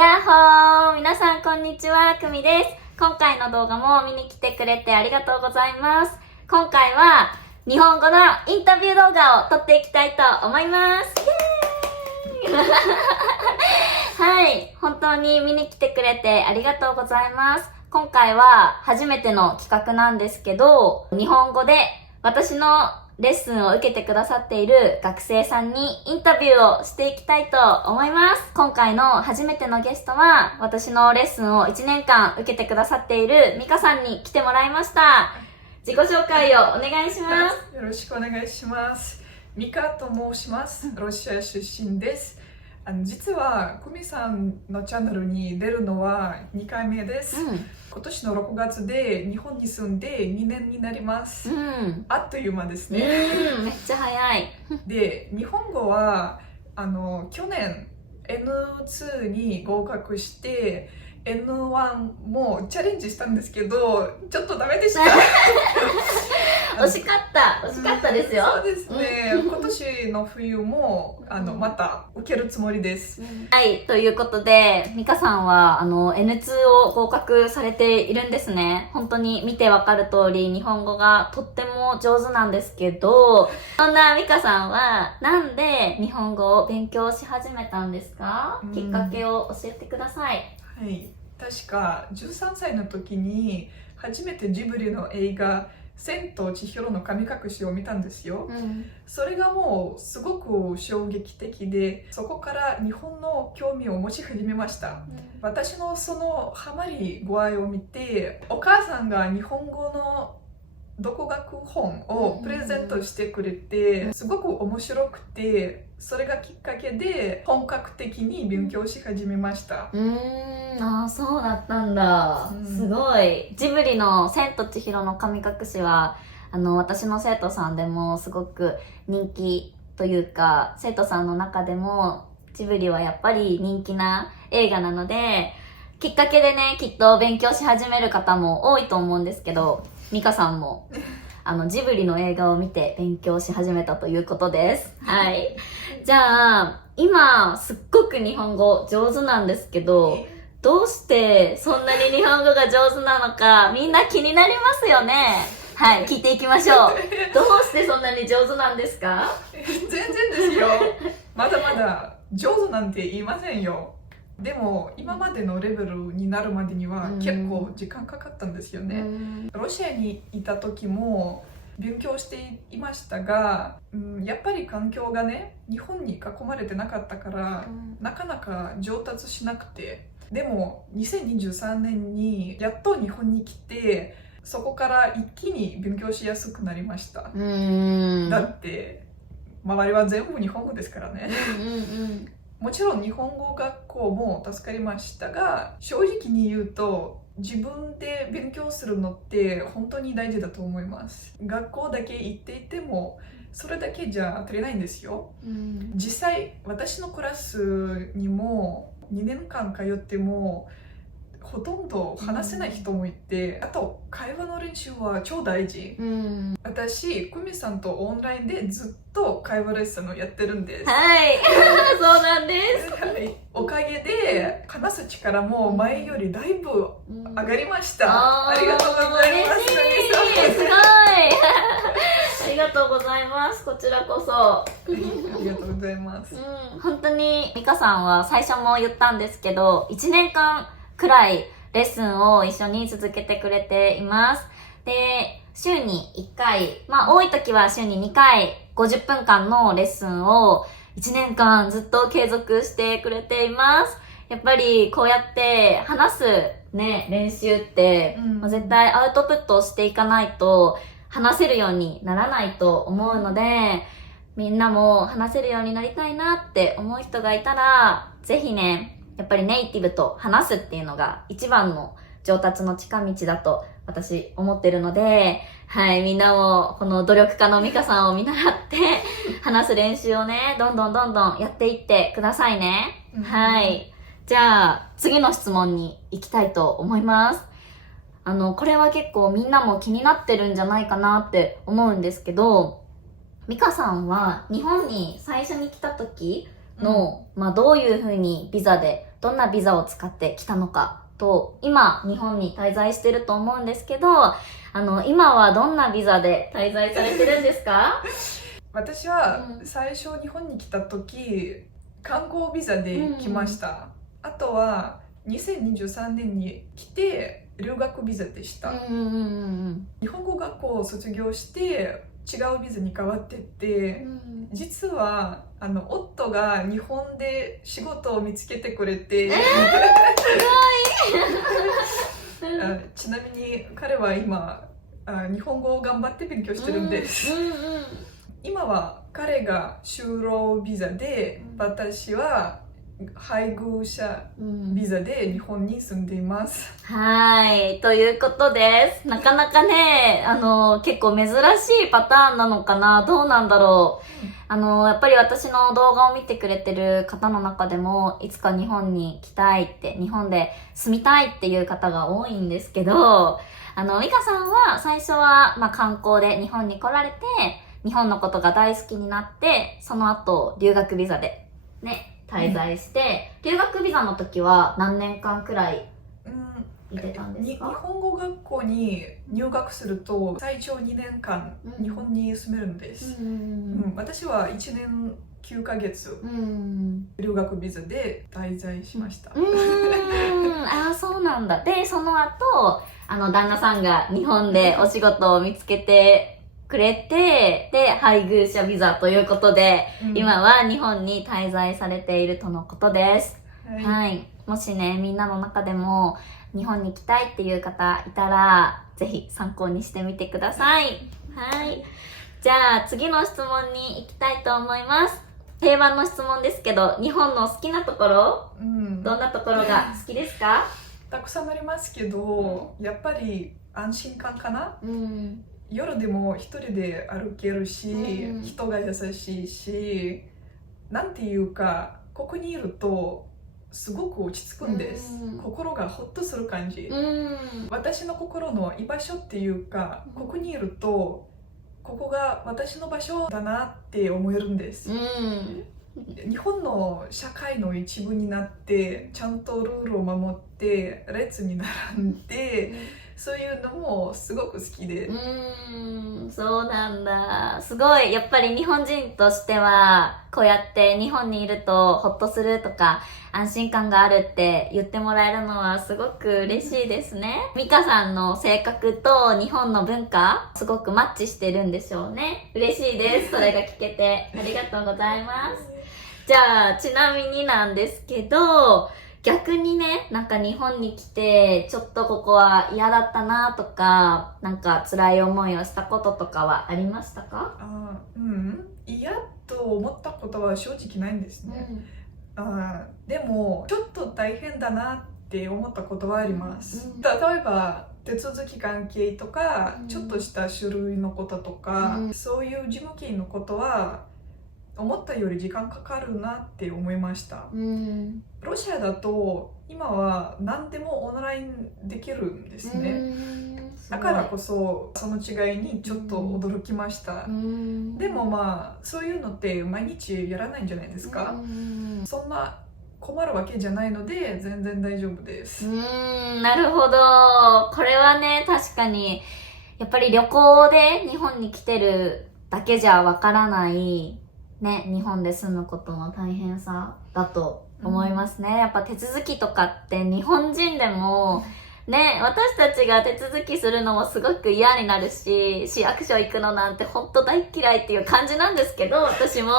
やっほー、皆さんこんにちは、くみです。今回の動画も見に来てくれてありがとうございます。今回は日本語のインタビュー動画を撮っていきたいと思います。イエーイはい、本当に見に来てくれてありがとうございます。今回は初めての企画なんですけど、日本語で私のレッスンを受けてくださっている学生さんにインタビューをしていきたいと思います。今回の初めてのゲストは、私のレッスンを1年間受けてくださっているミカさんに来てもらいました。自己紹介をお願いします。よろしくお願いします。ミカと申します。ロシア出身です。実はクミさんのチャンネルに出るのは2回目です。今年の6月で日本に住んで2年になります。あっという間ですね。めっちゃ早い。で、日本語は去年 N2 に合格して、N1 もチャレンジしたんですけど、ちょっとダメでした。惜しかったですよ。そうですね。今年の冬もまた受けるつもりです。はい、ということで、ミカさんはN2 を合格されているんですね。本当に見てわかる通り、日本語がとっても上手なんですけど、そんなミカさんはなんで日本語を勉強し始めたんですか？きっかけを教えてください。はい、確か13歳の時に初めてジブリの映画千と千尋の神隠しを見たんですよ。それがもうすごく衝撃的で、そこから日本の興味を持ち始めました。私のそのハマり具合を見て、お母さんが日本語の独学本をプレゼントしてくれて、すごく面白くて、それがきっかけで本格的に勉強し始めました。そうだったんだ。すごい。ジブリの千と千尋の神隠しは、私の生徒さんでもすごく人気というか、生徒さんの中でもジブリはやっぱり人気な映画なので、きっかけでね、きっと勉強し始める方も多いと思うんですけど、ミカさんもジブリの映画を見て勉強し始めたということです。はい。じゃあ、今すっごく日本語上手なんですけど、どうしてそんなに日本語が上手なのかみんな気になりますよね。はい、聞いていきましょう。どうしてそんなに上手なんですか？全然ですよ。まだまだ上手なんて言いませんよ。でも今までのレベルになるまでには結構時間かかったんですよね。ロシアにいた時も勉強していましたが、やっぱり環境がね、日本に囲まれてなかったから、なかなか上達しなくて。でも2023年にやっと日本に来て、そこから一気に勉強しやすくなりました。だって周りは全部日本語ですからね。もちろん日本語学校も助かりましたが、正直に言うと自分で勉強するのって本当に大事だと思います。学校だけ行っていてもそれだけじゃ足りないんですよ。実際私のクラスにも2年間通ってもほとんど話せない人もいて、あと会話の練習は超大事。私、クミさんとオンラインでずっと会話レッスンをやってるんです。はい、そうなんです。はい、おかげで話す力も前よりだいぶ上がりました。ありがとうございます。嬉しい。すごい。ありがとうございます。こちらこそ。ありがとうございます。本当にミカさんは最初も言ったんですけど、1年間くらいレッスンを一緒に続けてくれています。で、週に1回、多い時は週に2回50分間のレッスンを1年間ずっと継続してくれています。やっぱりこうやって話すね、練習って、絶対アウトプットをしていかないと話せるようにならないと思うので、みんなも話せるようになりたいなって思う人がいたら、ぜひね、やっぱりネイティブと話すっていうのが一番の上達の近道だと私思ってるので、はい、みんなもこの努力家のミカさんを見習って話す練習をね、どんどんやっていってくださいね。はい。じゃあ次の質問に行きたいと思います。これは結構みんなも気になってるんじゃないかなって思うんですけど、ミカさんは日本に最初に来た時の、どういう風にビザでどんなビザを使ってきたのかと、今日本に滞在してると思うんですけど、今はどんなビザで滞在されてるんですか？私は最初日本に来た時、観光ビザで来ました。あとは2023年に来て留学ビザでした。日本語学校を卒業して違うビザに変わってって、実は夫が日本で仕事を見つけてくれて、ちなみに彼は今日本語を頑張って勉強してるんです。今は彼が就労ビザで、私は配偶者ビザで日本に住んでいます。はい。ということです。なかなかね、結構珍しいパターンなのかな、どうなんだろう。やっぱり私の動画を見てくれてる方の中でも、いつか日本に来たいって、日本で住みたいっていう方が多いんですけど、ミカさんは最初は、観光で日本に来られて、日本のことが大好きになって、その後、留学ビザでね、滞在して、留学ビザの時は何年間くらいいてたんですか？日本語学校に入学すると最長2年間日本に住めるんです。私は1年9ヶ月留学ビザで滞在しました。そうなんだ。で、その後、旦那さんが日本でお仕事を見つけてくれて、で、配偶者ビザということで、今は日本に滞在されているとのことです。はい。もしね、みんなの中でも日本に来たいっていう方いたら、ぜひ参考にしてみてください。はい。じゃあ、次の質問に行きたいと思います。定番の質問ですけど、日本の好きなところ、どんなところが好きですか？たくさんありますけど、やっぱり安心感かな。夜でも一人で歩けるし、人が優しいし、なんていうか、ここにいるとすごく落ち着くんです。心がほっとする感じ。私の心の居場所っていうか、ここにいるとここが私の場所だなって思えるんです。日本の社会の一部になってちゃんとルールを守って列に並んで、そういうのもすごく好きで。そうなんだ。すごいやっぱり日本人としてはこうやって日本にいるとホッとするとか安心感があるって言ってもらえるのはすごく嬉しいですね。ミカさんの性格と日本の文化すごくマッチしてるんでしょうね。嬉しいです。それが聞けてありがとうございます。じゃあちなみになんですけど、逆にね、なんか日本に来てちょっとここは嫌だったなとか、なんか辛い思いをしたこととかはありましたか？嫌と思ったことは正直ないんですね。でもちょっと大変だなって思ったことはあります。例えば手続き関係とか、ちょっとした種類のこととか、そういう事務系のことは思ったより時間かかるなって思いました。ロシアだと今は何でもオンラインできるんですね。だからこそその違いにちょっと驚きました。でもそういうのって毎日やらないんじゃないですか。そんな困るわけじゃないので全然大丈夫です。なるほど。これはね、確かにやっぱり旅行で日本に来てるだけじゃわからないね、日本で住むことの大変さだと思いますね。やっぱ手続きとかって日本人でもね、私たちが手続きするのもすごく嫌になるし、市役所行くのなんてほんと大嫌いっていう感じなんですけど、私も。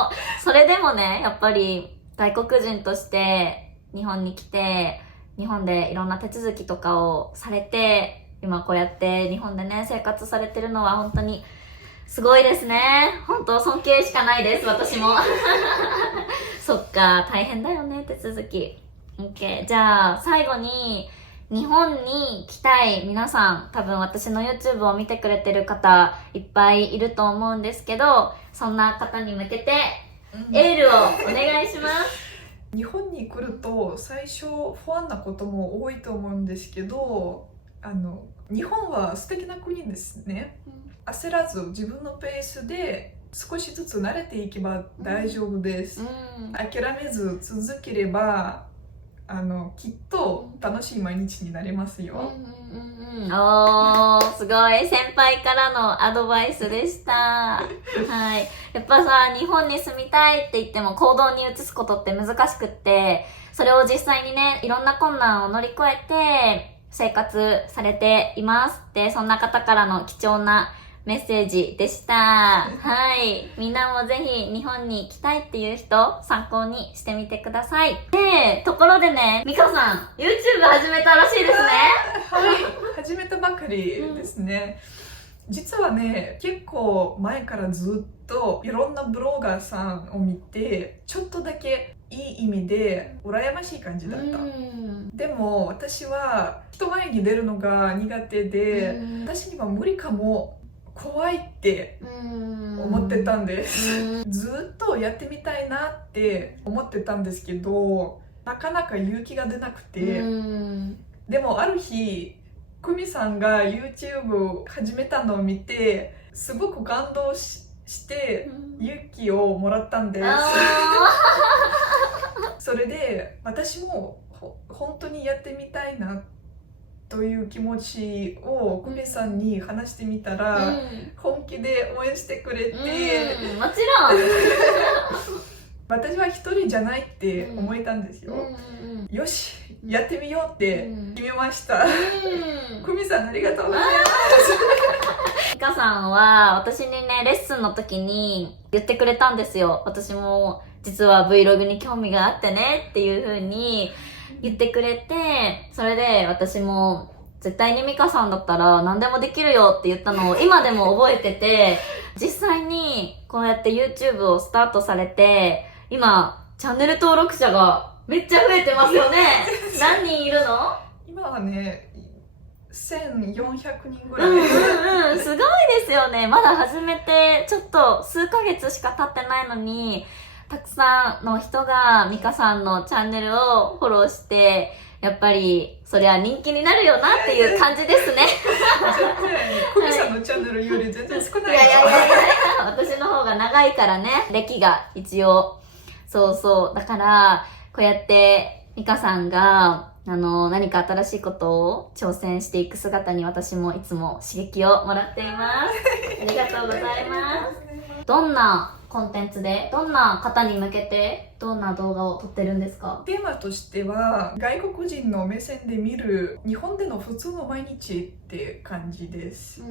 それでもね、やっぱり外国人として日本に来て、日本でいろんな手続きとかをされて、今こうやって日本でね、生活されてるのは本当にすごいですね。本当尊敬しかないです、私も。そっか、大変だよね、手続き。OK。じゃあ、最後に、日本に来たい皆さん、多分私の YouTube を見てくれてる方、いっぱいいると思うんですけど、そんな方に向けて、エールをお願いします。日本に来ると、最初不安なことも多いと思うんですけど、日本は素敵な国ですね。焦らず自分のペースで少しずつ慣れていけば大丈夫です。諦めず続ければきっと楽しい毎日になりますよ。おー、すごい。先輩からのアドバイスでした。はい。やっぱさ、日本に住みたいって言っても行動に移すことって難しくって、それを実際にね、いろんな困難を乗り越えて生活されていますって、そんな方からの貴重なメッセージでした。はい。みんなもぜひ日本に行きたいっていう人、参考にしてみてください。で、ところでね、ミカさん、YouTube 始めたらしいですね。はい、始めたばかりですね。実はね、結構前からずっといろんなブロガーさんを見て、ちょっとだけいい意味で羨ましい感じだった。でも私は人前に出るのが苦手で、私には無理かも、怖いって思ってたんです。ずっとやってみたいなって思ってたんですけど、なかなか勇気が出なくて、でもある日久美さんが YouTube 始めたのを見て、すごく感動して勇気をもらったんです。それで私も本当にやってみたいなという気持ちを久美さんに話してみたら、本気で応援してくれて、もちろん私は一人じゃないって思えたんですよ。よし、やってみようって決めました。久美さんありがとうございます。ミカさんは私にね、レッスンの時に言ってくれたんですよ。私も実は Vlog に興味があってねっていう風に言ってくれて、それで私も絶対にミカさんだったら何でもできるよって言ったのを今でも覚えてて、実際にこうやって YouTube をスタートされて、今チャンネル登録者がめっちゃ増えてますよね。何人いるの？今はね、1400人ぐらい。すごいですよね。まだ始めてちょっと数ヶ月しか経ってないのに、たくさんの人がミカさんのチャンネルをフォローして、やっぱりそりゃ人気になるよなっていう感じですね。久美さんのチャンネルより全然少ないよ。私の方が長いからね、歴が一応。そうそう。だから、こうやってミカさんが何か新しいことを挑戦していく姿に私もいつも刺激をもらっています。ありがとうございます。どんなコンテンツで、どんな方に向けて、どんな動画を撮ってるんですか？テーマとしては、外国人の目線で見る日本での普通の毎日って感じです。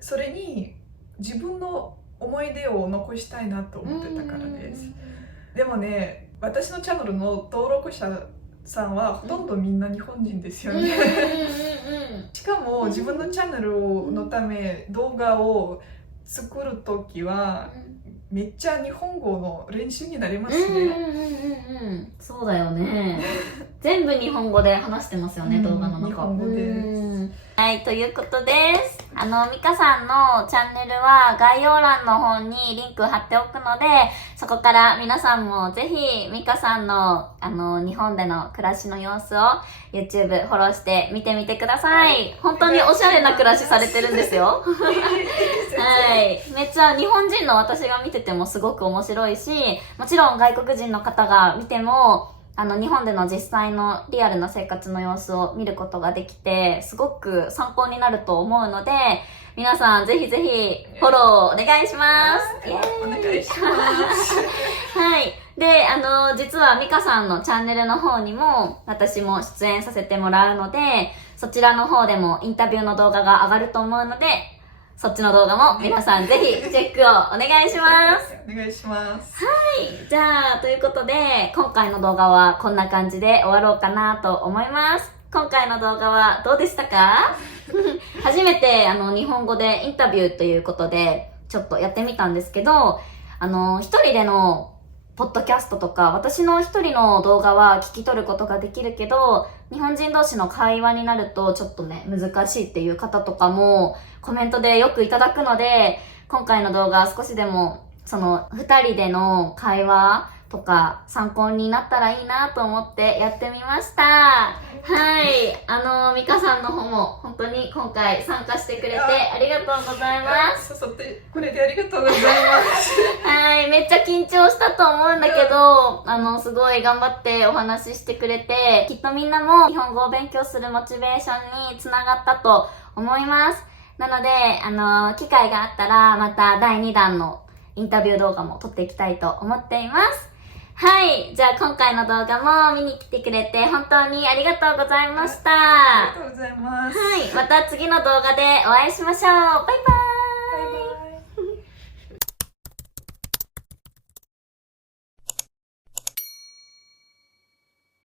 それに自分の思い出を残したいなと思ってたからです。でもね、私のチャンネルの登録者さんはほとんどみんな日本人ですよね。しかも自分のチャンネルのため動画を作るときはめっちゃ日本語の練習になりますね。そうだよね。全部日本語で話してますよね、動画の中。日本語で。はい、ということです。ミカさんのチャンネルは概要欄の方にリンク貼っておくので、そこから皆さんもぜひミカさんの日本での暮らしの様子を YouTube フォローして見てみてください。本当におしゃれな暮らしされてるんですよ。はい。めっちゃ日本人の私が見ててもすごく面白いし、もちろん外国人の方が見ても日本での実際のリアルな生活の様子を見ることができて、すごく参考になると思うので、皆さんぜひぜひフォローお願いします。お願いします。はい。で、実はミカさんのチャンネルの方にも私も出演させてもらうので、そちらの方でもインタビューの動画が上がると思うので、そっちの動画も皆さんぜひチェックをお願いします。お願いします。はい。じゃあ、ということで、今回の動画はこんな感じで終わろうかなと思います。今回の動画はどうでしたか？初めて日本語でインタビューということで、ちょっとやってみたんですけど、一人でのポッドキャストとか、私の一人の動画は聞き取ることができるけど、日本人同士の会話になるとちょっとね、難しいっていう方とかもコメントでよくいただくので、今回の動画少しでもその二人での会話とか参考になったらいいなと思ってやってみました。はい。ミカさんの方も本当に今回参加してくれてありがとうございます。誘ってくれてありがとうございますはい。めっちゃ緊張したと思うんだけど、すごい頑張ってお話ししてくれて、きっとみんなも日本語を勉強するモチベーションにつながったと思います。なので、機会があったらまた第2弾のインタビュー動画も撮っていきたいと思っています。はい。じゃあ今回の動画も見に来てくれて本当にありがとうございました。ありがとうございます。はい。また次の動画でお会いしましょう。バイバイ。